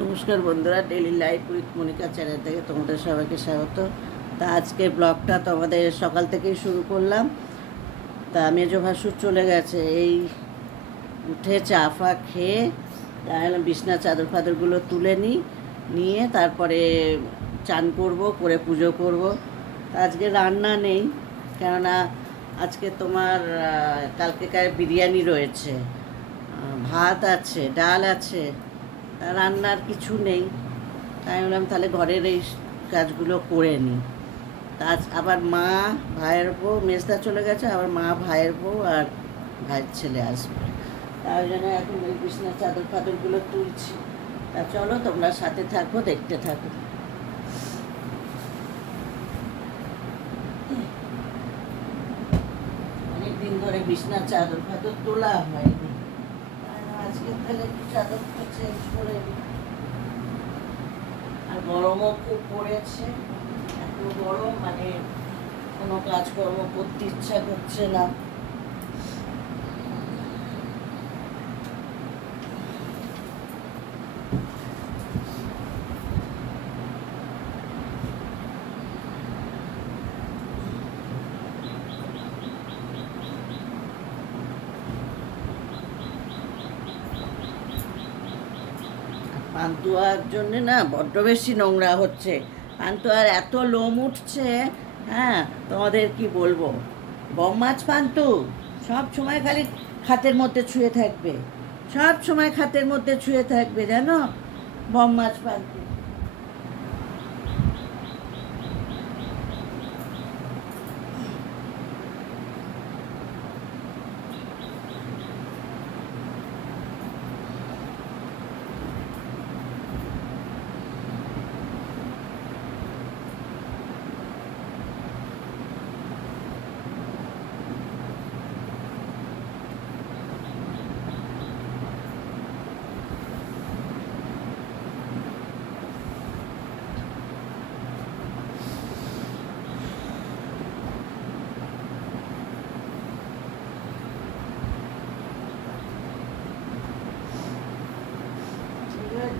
নমস্কার বন্ধুরা, daily life with Monica channel থেকে তোমাদের সবাইকে স্বাগত। তা আজকে ব্লগটা তোমাদের সকাল থেকেই শুরু করলাম। তা মেজো ভাসুর চলে গেছে, এই উঠে চা ফা খেয়ে দাঁড়ালাম, বিছনা চাদর ফাদরগুলো তুলে নিয়ে তারপরে চান করে পুজো করব। তা আজকে রান্না নেই, কেননা আজকে তোমার কালকেকার বিরিয়ানি রয়েছে, ভাত আছে, ডাল আছে, তা রান্নার কিছু নেই। তাই বললাম তাহলে ঘরের এই কাজগুলো করে নিই। তা আজ আবার মা, ভাইয়ের বউ, মেজদা চলে গেছে, আবার মা, ভাইয়ের বউ আর ভাইয়ের ছেলে আসবে। তাই জন্য এখন ওই বিছনার চাদর ফাদরগুলো তুলছি। তা চলো তোমরা সাথে থাকো, দেখতে থাকো। অনেকদিন ধরে বিছনার চাদর ফাদর তোলা হয়নি, আজকে তাহলে একটু চাদরটা চেঞ্জ করে নিই। আর গরমও খুব পড়েছে, এত গরম, মানে কোনো কাজকর্ম করতে ইচ্ছা করছে না। পান্তুয়ার জন্যে না বড্ড বেশি নোংরা হচ্ছে। পান্তুয়ার এত লোম উঠছে, হ্যাঁ তোমাদের কি বলবো। বম্মাছ পান্তু সব সময় খালি খাটের মধ্যে ছুঁয়ে থাকবে, সব সময় খাটের মধ্যে ছুঁয়ে থাকবে, জানো, বম্মাছ পান্তু।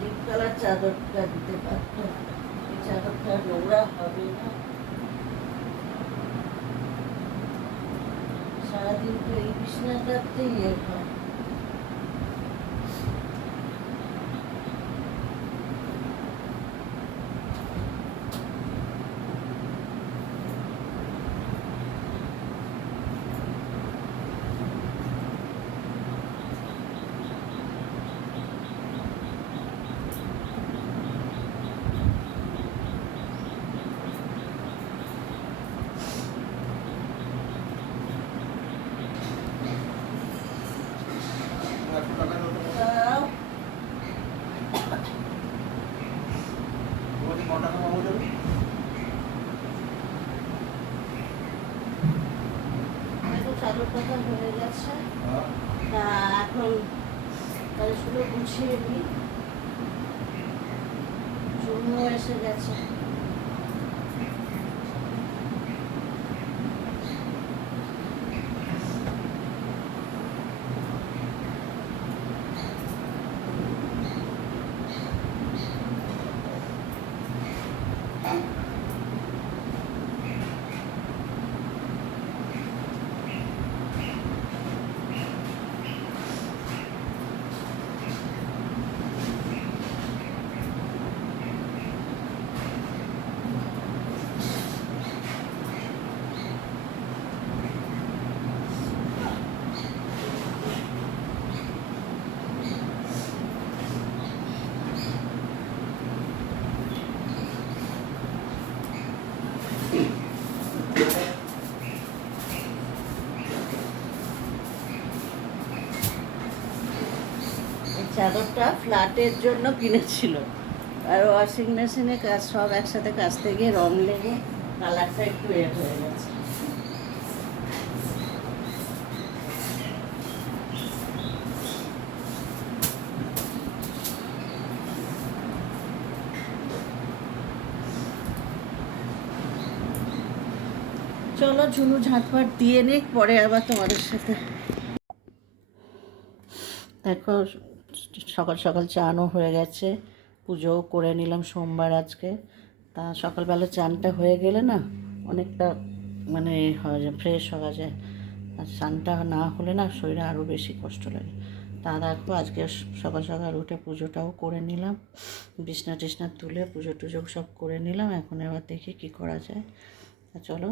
ডিপ কালার চাদরটা দিতে পারতো, এই চাদরটা নোংরা হবে না। সারাদিন তো এই বিছানাটাতেই হয়। চাদর কথা হয়ে গেছে, তা এখন কাজগুলো গুছিয়ে নিই। চুমু এসে গেছে। চাদরটা ফ্ল্যাটের জন্য কিনেছিল, আর ওয়াশিং মেশিনে কাজ সব একসাথে কাচতে গিয়ে রং লেগে কালারটা একটু হয়ে গেছে। চলো ঝুনু ঝাঁটফাট দিয়ে নিক, পরে আবার তোমাদের সাথে। দেখো সকাল সকাল চানও হয়ে গেছে, পুজোও করে নিলাম সোমবার আজকে। তা সকালবেলা চানটা হয়ে গেলে না অনেকটা মানে ফ্রেশ হওয়া যায়, আর চানটা না হলে না শরীরে আরও বেশি কষ্ট লাগে। তা দেখো আজকে সকাল সকাল উঠে পুজোটাও করে নিলাম, বিছনা টিছনা তুলে পুজো টুজো সব করে নিলাম। এখন এবার দেখি কী করা যায়। তা চলো।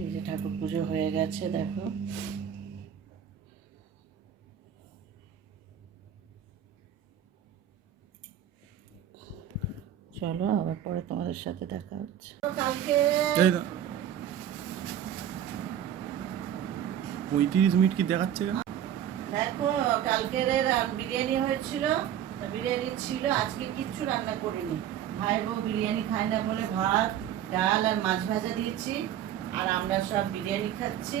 এই যে ঠাকুর পুজো হয়ে গেছে দেখো। চলো আবার পরে তোমাদের সাথে দেখা হচ্ছে। কালকে 35 মিনিট কি দেখাচ্ছে কেন? দেখো কালকের বিরিয়ানি হয়েছিল, বিরিয়ানি ছিল, আজকে কিচ্ছু রান্না করিনি। ভাই বউ বিরিয়ানি খায় না বলে ভাত ডাল আর মাছ ভাজা দিয়েছি, আর আমরা সব বিরিয়ানি খাচ্ছি।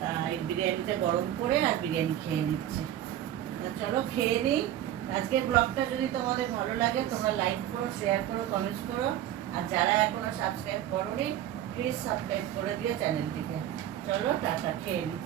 তা এই বিরিয়ানিটা গরম করে আর বিরিয়ানি খেয়ে নিচ্ছি। তা চলো খেয়ে নিই। আজকের ব্লগটা যদি তোমাদের ভালো লাগে তোমরা লাইক করো, শেয়ার করো, কমেন্টস করো, আর যারা এখনো সাবস্ক্রাইব করোনি প্লিজ সাবস্ক্রাইব করে দিও চ্যানেলটিকে। চলো টাটা, খেয়ে নিই।